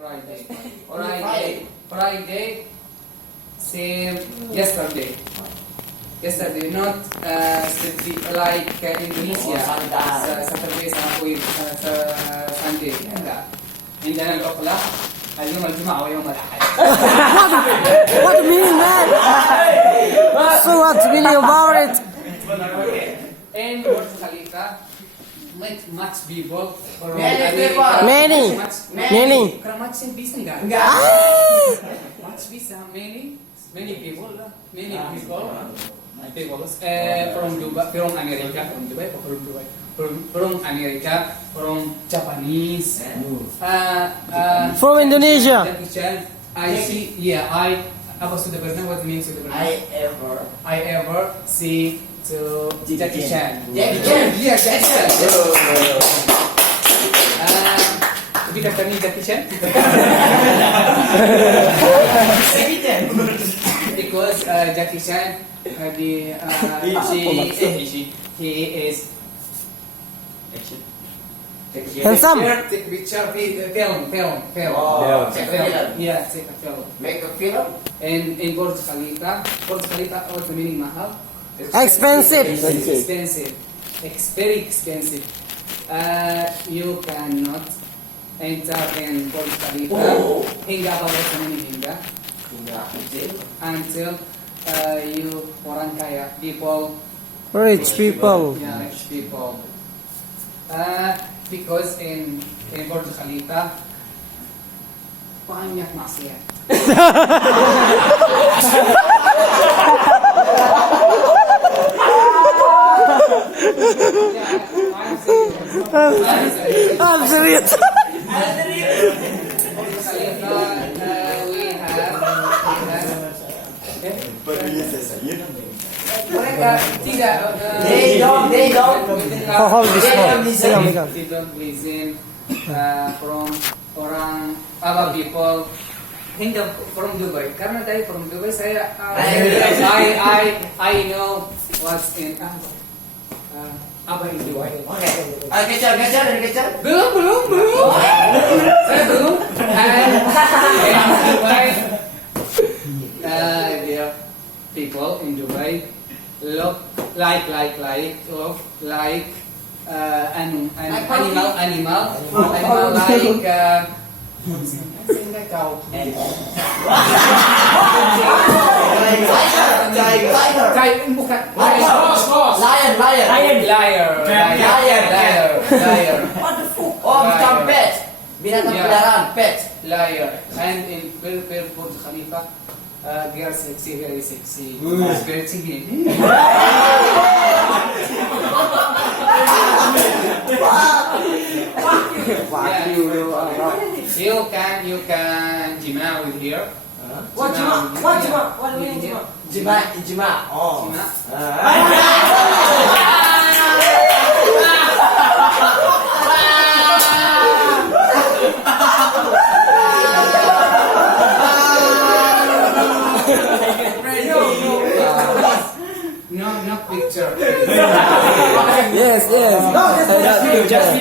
Friday. Friday. Same yesterday. Yesterday, not like Indonesia. Saturday sama Sunday. Enggak. عندنا العطلة اليوم الجمعة ويوم الأحد. What do you mean, man? So what's really about it? In Burj Khalifa, much people. Many. Kalau much bisa enggak? Much bisa many people. From Dubai, from America, from America, from Japanese, From Indonesia. I see. Yeah, apa sudah pernah? What means sudah pernah? I ever see to Jackie Chan. Jackie Chan. Yeah, Jackie Chan. Kita kami Jackie Chan. Because Jackie Chan, he is Handsome. take picture, film. Yeah, take a film. Make a film. And in Burj Khalifa, what's the meaning mahal? Expensive. Expensive. It's very expensive. You cannot enter in Burj Khalifa. Hingga apa what's the meaning hingga? Until you orang kaya, people. Rich people. Yeah, rich people. Because in Burj Khalifa banyak maksiat. I'm serious. Mereka tidak. They don't. Hold this phone. They don't listen from orang other people. Hingga from Dubai. Karena dari from Dubai saya I know what's in apa in Dubai. Kejar. Belum. Saya belum. And Dubai, there people in Dubai look like animal like bukan liar. What the fuck? Oh, bukan pet. Binatang peliharaan, pet. Liar. And in Burj Khalifa, they are sexy, very sexy. Very sexy. You can jima with here. What jima? What do you mean jima? Jima. Oh. Jima. No picture. Yes. No, Just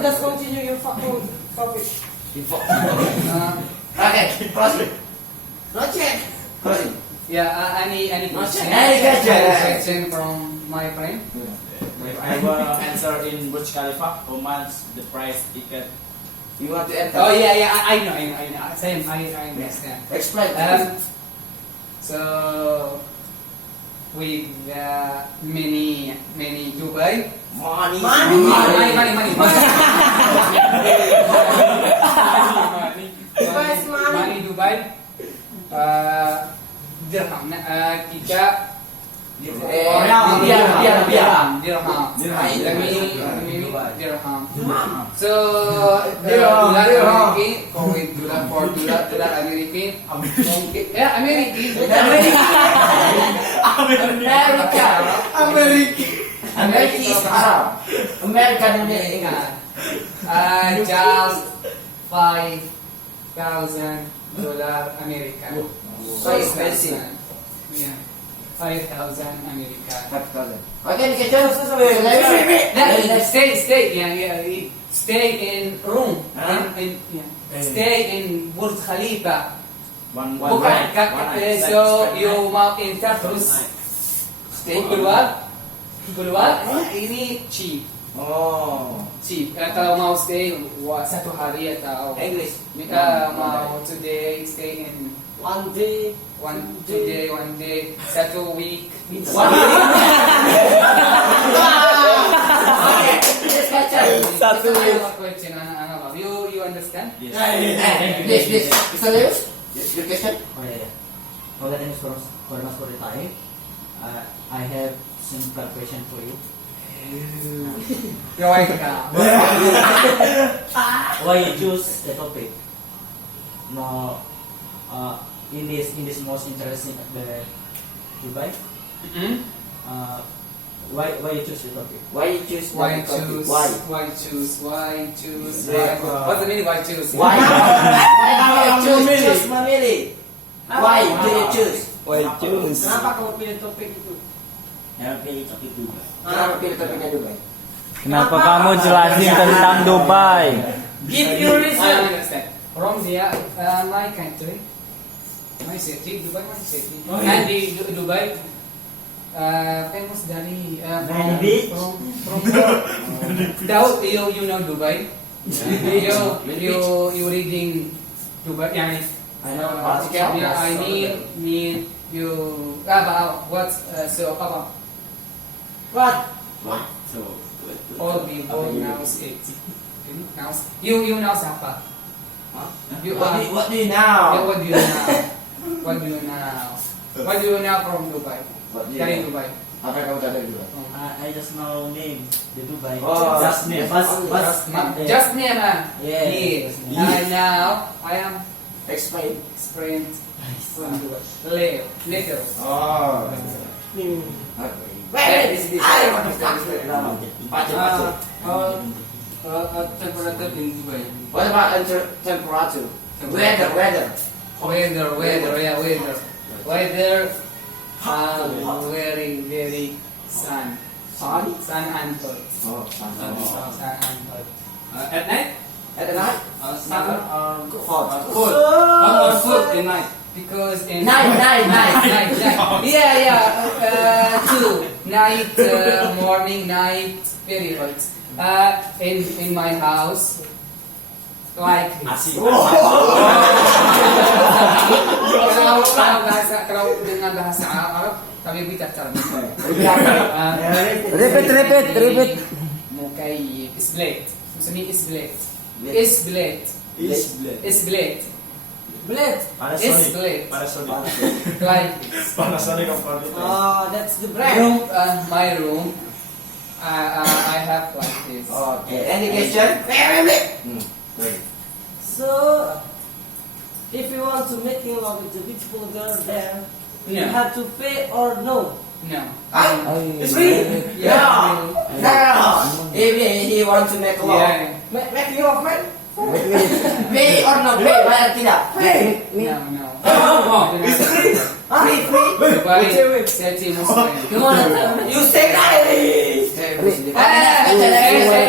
just continue your fucking topic. Okay, proceed. Not yet. Proceed. Yeah, any question from my friend? If I will answer in Burj Khalifa, how much the price ticket? You want to enter? Oh yeah, I know. Same, I understand. Explain. So with many Dubai. Money. Money Dubai. Dirham. Kita dirham. So dolar Amerika, COVID dolar Amerika. Ya America is Arab. American America. Just $5,000 American. So expensive. Yeah, 5,000 American. 5,000. Okay, stay. Stay. Yeah. stay in room. Huh? Stay in Burj Khalifa. One Bukan, night. so you mau enter terus Stay keluar, ini cheap. Oh. Cheap. Kalau mau stay satu hari atau English. mau today stay in One day. one day, satu week. Okay. Next question. Satu week. Question, you understand? Yes. Please. Mr. Lewis, your question? Oh yeah, yeah. Forgetting for much for the time. I have simple question for you. Rồi cả. Why you choose the topic? No, in this most interesting the Dubai. Why you choose the topic? Why you choose? Why that topic? choose? Why? Why choose? Why choose? Yeah. What's the meaning? Why choose? Why do you choose Mamili? Why do you choose? Why choose? Kenapa kamu pilih topik itu? Yang pilih topik Dubai. Kenapa pilih topiknya Dubai? Kenapa kamu jelasin tentang Dubai? Give your I reason. understand. From my country, my city, Dubai masih city. Oh, And di Dubai, famous dari Van Beach. from Daud, you know Dubai. You reading Dubai, yani. I know article. Yeah, I mean you about what so about What? So, all people knows it. You know siapa? You What do you yeah, know? what do you know? What do you know? What do you know from Dubai? What do you Dari know? Dubai. Apa yang kamu tahu dari Dubai? I just know name the Dubai. Oh, just name. Just name Yeah. Yes. Just name. Now I am Explain. sprint from Dubai. Later. Oh. Where is this? I want to start with drama. Pacu. Temperature in Dubai. What about temperature? Weather. Weather. Yeah, weather. Weather. Very sun. Sun? Sun and hot. Oh, sun. Sun and hot. At night? At the night? Sun or Hot. cold. Or cold at night. Because in Night. night. Yeah. Two night, morning, night, very hot. In my house, like this. Kalau dengan bahasa Arab, kami bicara Repeat. Mukayif, isblade. Maksudnya isblade. Blade. Panasonic. Like Panasonic comforter. That's the brand. room, my room. I have like this. Okay. Any question? Wait. So, if you want to make love with the beautiful girl there, you No. have to pay or no? No. It's free. Yeah. No. If he want to make love, Yeah. make you love, man. Pay or no pay? Bayar tidak? Pay. No. Free. Dubai, city Muslim. Come on. You say that.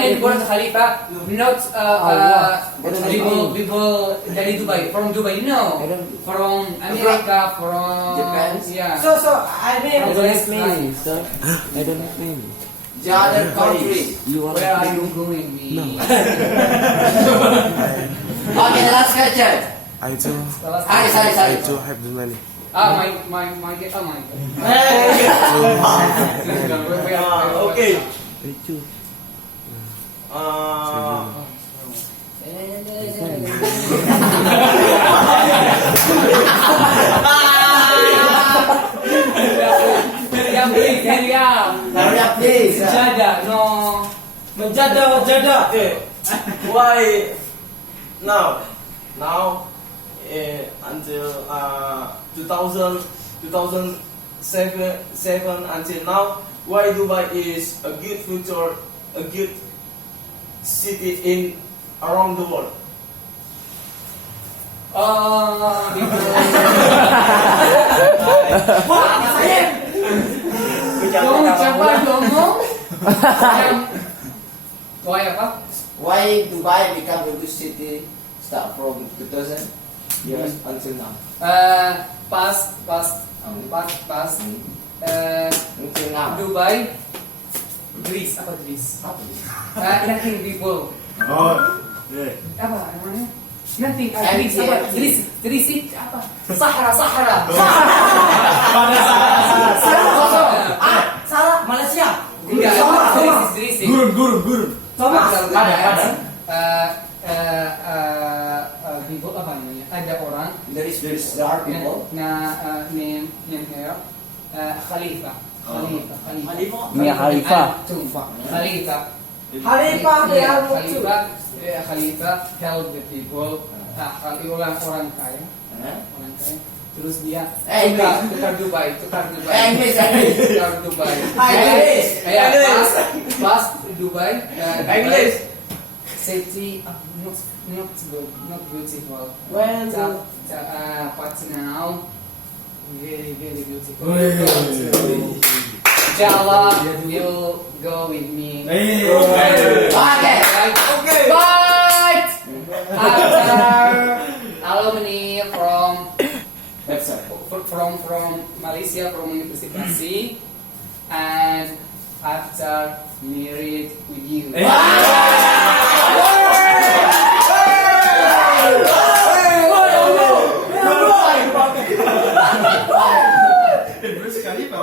In Burj Khalifa, not people dari Dubai, from Dubai, no, from America, from Japan? yeah. So I mean, I don't have many, sir. I don't have many. The other country. You are Where are you going, me? No. Okay, the last question. I do. Sorry. have the money. My. Okay. I do. Yang beli diam. Hurry up, please. Jaga, no. menjada. Why now until 2007 until now, why Dubai is a good future, a good city in around the world? Yung siapa ngomong? Why apa? Why Dubai become a good city start from 2000 years until now? Pas Until now. Dubai, Greece apa Greece? Nothing people. Oh, yeah. Apa namanya? Nothing. Greece Empty, apa? empty. Greece itu apa? Sahara. Salah, Malaysia. Enggak, Sama. Greece. Gurun. Ada. People apa namanya? Ada orang. There are people. Name here. Khalifah. Mia Khalifa. Khalifah. Khalifah, they are mutu. Khalifah help the people. Orang kaya. Orang kaya. Terus dia tukar Dubai. English. Tukar Dubai. English. Pas Dubai. English. City not good, not beautiful. When But now very beautiful. Inshallah you'll go with me. Okay. Okay. But after alumni from Malaysia, from University, and after married with you.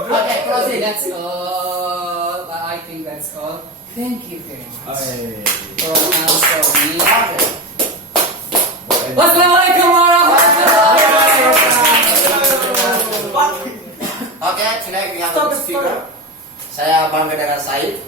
Okay, closing. That's all. I think that's all. Thank you very much for answering me. Wassalamualaikum warahmatullahi wabarakatuh. Okay, tonight we have a speaker. Saya bangga dengan Said.